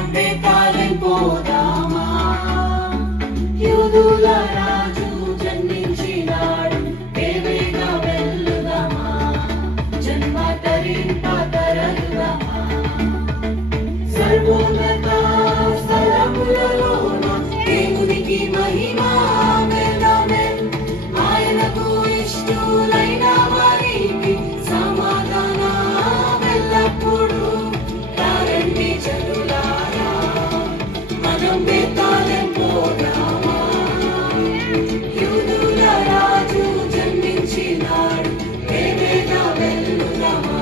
మనం బేతాళం పోదామా యూదుల రాజు జన్మించినాడు దేవేగా వెల్లుదామా జన్మ తరింప తరలుదామా సర్వోన్నత స్థలములలోన దేవునికి మహిమ వెల్దామెన్ ఆయనకు ఇష్టులైన వారికి సమాధాన ఎల్లప్పుడు రండి జనులారా మనం బేతాళం పోదామా యూదుల రాజు జన్మించినాడు దేవేగా వెల్లుదామా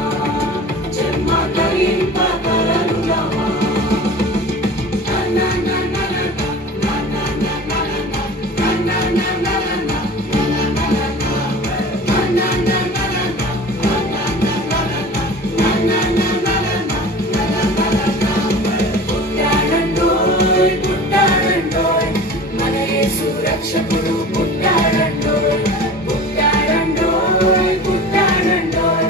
జన్మ తరింప తరలుదామా రక్షకుడు పుట్టాడండోయ్ పుట్టాడండోయ్ పుట్టాడండోయ్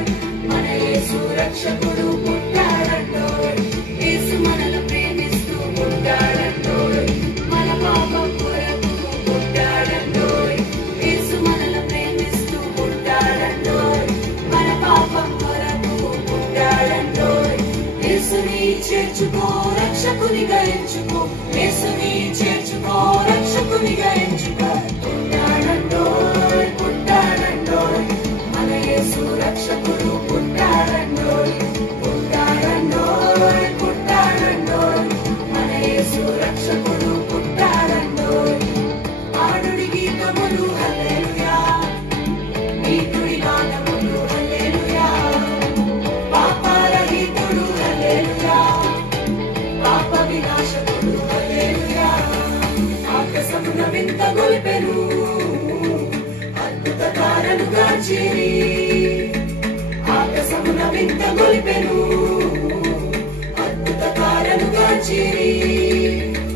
మన యేసు రక్షకుడు పుట్టాడండోయ్ యేసు మనల్ని ప్రేమిస్తూ పుట్టాడండోయ్ మన పాపం కొరకు పుట్టాడండోయ్ యేసు మనల్ని ప్రేమిస్తూ పుట్టాడండోయ్ మన పాపం కొరకు పుట్టాడండోయ్ యేసుని చేర్చుకో రక్షకునిగా ఎంచుకో యేసుని చేర్చుకో రక్షకునిగా ఎంచుకో పుట్టాడండోయ్ పుట్టాడండోయ్ మన యేసు రక్షకుడు పుట్టాడండోయ్ పుట్టాడండోయ్ పుట్టాడండోయ్ మన యేసు రక్షకుడు పుట్టాడండోయ్ ఆడుడి గీతములు హల్లెలూయా నీతుడి గానములు హల్లెలూయా పాపరహితుడు హల్లెలూయా పాప వినాశకుడు హల్లెలూయా ఆకాశమున వింత గొల్పెను అద్భుత తారలుగా చేరి ఆకాశమున వింత గొల్పెను అద్భుత తారలుగా చేరి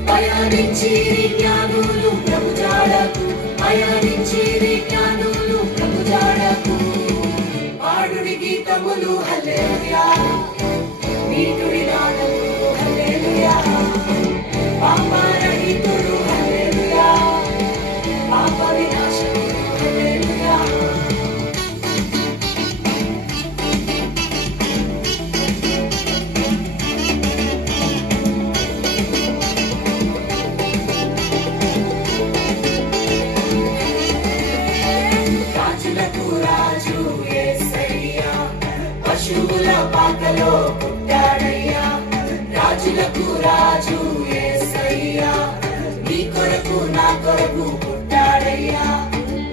పయనించిరి జ్ఞానులు ప్రభుజాడకు పయనించిరి జ్ఞానులు ప్రభుజాడకు పాడుడి గీతములు హల్లెలూయా నీతుడి గానములు హల్లెలూయా పాపరహితుడు హల్లెలూయా పాప వినాశకుడు హల్లెలూయా రాజులకు రాజు యేసయ్యా పశువుల పాకలో పుట్టాడయ్యా రాజులకు రాజు యేసయ్యా నీ కొరకు నా కొరకు పుట్టాడయ్యా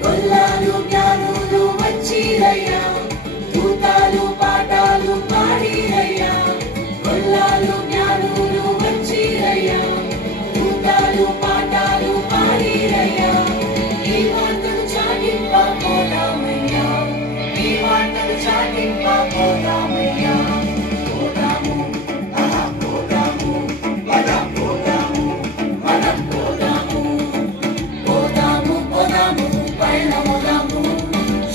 గొల్లాలు జ్ఞానులు వచ్చిరయ్యా దూతాలు పాఠాలు పాడిరయ్యా గొల్లాలు జ్ఞానులు వచ్చిరయ్యా దూతాలు పాఠాలు పాడిరయ్యా ఈ వార్తను చాటింప పోదామయ్యా ఈ వార్తను చాటింప పోదామయ్యా పోదాము పోదాము పోదాము మనం పోదాము పోదాము పోదాము పయనముదాము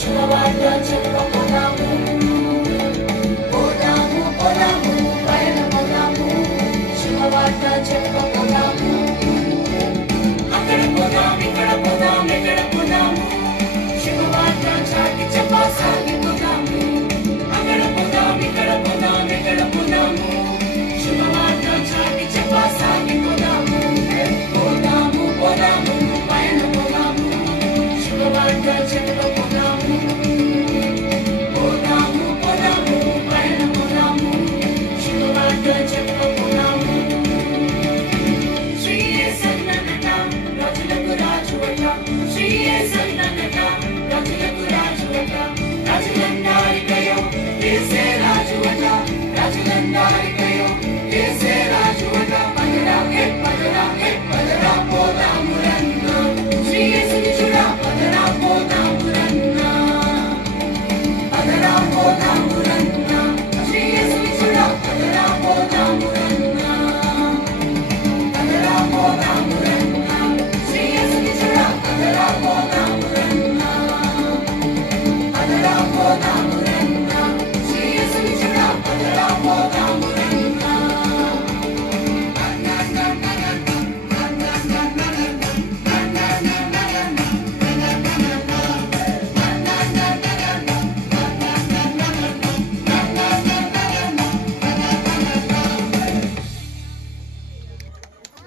శుభవార్త చెప్పపోదాము పోదాము పోదాము పయనముదాము శుభవార్త చెప్పపోదాము అక్కడ పోదాం ఇక్కడ పోదాం ఎక్కడ పోదాము శుభవార్త చాటి చెప్ప సాగిపోదాము అక్కడ పోదాం ఇక్కడ